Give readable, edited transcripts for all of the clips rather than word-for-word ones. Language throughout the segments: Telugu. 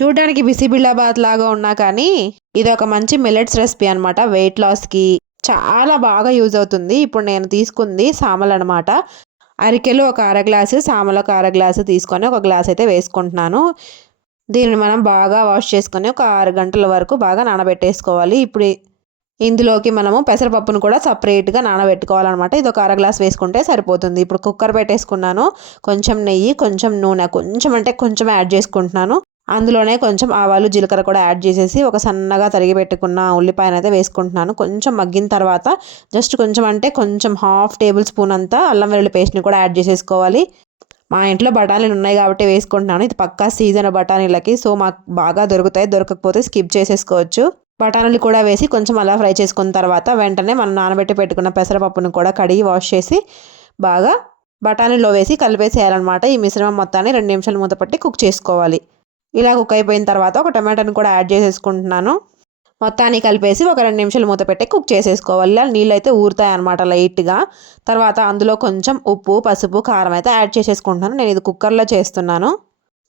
చూడడానికి బిసిబిల్లాబాద్ లాగా ఉన్నా కానీ ఇది ఒక మంచి మిల్లెట్స్ రెసిపీ అనమాట. వెయిట్ లాస్కి చాలా బాగా యూజ్ అవుతుంది. ఇప్పుడు నేను తీసుకుంది సామలు అనమాట. అరికెలు ఒక అర గ్లాసు, సామలు ఒక అర గ్లాసు తీసుకొని ఒక గ్లాస్ అయితే వేసుకుంటున్నాను. దీనిని మనం బాగా వాష్ చేసుకొని ఒక 6 గంటల వరకు బాగా నానబెట్టేసుకోవాలి. ఇప్పుడు ఇందులోకి మనము పెసరపప్పును కూడా సపరేట్గా నానబెట్టుకోవాలన్నమాట. ఇది ఒక అర గ్లాస్ వేసుకుంటే సరిపోతుంది. ఇప్పుడు కుక్కర్ పెట్టేసుకున్నాను. కొంచెం నెయ్యి, కొంచెం నూనె, కొంచెం అంటే కొంచెం యాడ్ చేసుకుంటున్నాను. అందులోనే కొంచెం ఆవాలు, జీలకర్ర కూడా యాడ్ చేసేసి ఒక సన్నగా తరిగి పెట్టుకున్న ఉల్లిపాయను అయితే వేసుకుంటున్నాను. కొంచెం మగ్గిన తర్వాత జస్ట్ కొంచెం అంటే కొంచెం హాఫ్ టేబుల్ స్పూన్ అంతా అల్లం వెల్లుల్లి పేస్ట్ని కూడా యాడ్ చేసేసుకోవాలి. మా ఇంట్లో బఠానీలు ఉన్నాయి కాబట్టి వేసుకుంటున్నాను. ఇది పక్కా సీజన్ బఠానీలకి, సో మాకు బాగా దొరుకుతాయి. దొరకకపోతే స్కిప్ చేసేసుకోవచ్చు. బఠానీలు కూడా వేసి కొంచెం అలా ఫ్రై చేసుకున్న తర్వాత వెంటనే మనం నానబెట్టి పెట్టుకున్న పెసరపప్పును కూడా కడిగి వాష్ చేసి బాగా బఠానీలో వేసి కలిపేసేయాలన్నమాట. ఈ మిశ్రమం మొత్తాన్ని 2 నిమిషాలు మూత పట్టి కుక్ చేసుకోవాలి. ఇలా కుక్ అయిపోయిన తర్వాత ఒక టమాటాను కూడా యాడ్ చేసేసుకుంటున్నాను. మొత్తాన్ని కలిపేసి ఒక 2 నిమిషాలు మూత పెట్టి కుక్ చేసేసుకోవాలి. ఇలా నీళ్ళు అయితే ఊరుతాయి అనమాట లైట్గా. తర్వాత అందులో కొంచెం ఉప్పు, పసుపు, కారం అయితే యాడ్ చేసేసుకుంటున్నాను. నేను ఇది కుక్కర్లో చేస్తున్నాను.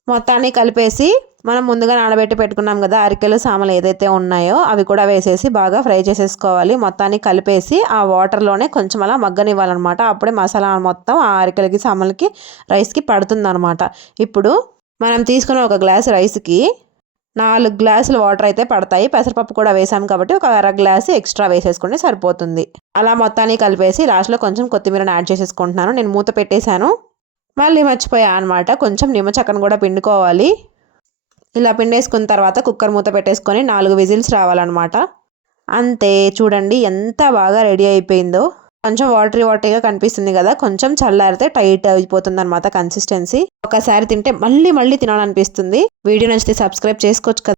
మొత్తాన్ని కలిపేసి మనం ముందుగా నానబెట్టి పెట్టుకున్నాం కదా అరికెలు, సామలు ఏదైతే ఉన్నాయో అవి కూడా వేసేసి బాగా ఫ్రై చేసేసుకోవాలి. మొత్తాన్ని కలిపేసి ఆ వాటర్లోనే కొంచెం అలా మగ్గనివ్వాలన్నమాట. అప్పుడే మసాలా మొత్తం ఆ అరికెలకి, సామలకి, రైస్కి పడుతుందన్నమాట. ఇప్పుడు మనం తీసుకున్న ఒక గ్లాస్ రైస్కి 4 గ్లాసులు వాటర్ అయితే పడతాయి. పెసరపప్పు కూడా వేసాం కాబట్టి ఒక అర గ్లాసు ఎక్స్ట్రా వేసేసుకుంటే సరిపోతుంది. అలా మొత్తాన్ని కలిపేసి లాస్ట్లో కొంచెం కొత్తిమీరని యాడ్ చేసేసుకుంటున్నాను. నేను మూత పెట్టేశాను. మళ్ళీ మర్చిపోయా అనమాట. కొంచెం నిమ్మచక్కను కూడా పిండుకోవాలి. ఇలా పిండేసుకున్న తర్వాత కుక్కర్ మూత పెట్టేసుకొని 4 విజిల్స్ రావాలన్నమాట. అంతే, చూడండి ఎంత బాగా రెడీ అయిపోయిందో. కొంచెం వాటరీగా కనిపిస్తుంది కదా, కొంచెం చల్లారితే టైట్ అయిపోతుంది అనమాట కన్సిస్టెన్సీ. ఒకసారి తింటే మళ్ళీ తినాలనిపిస్తుంది. వీడియో నచ్చితే సబ్స్క్రైబ్ చేసుకోవచ్చు కదా.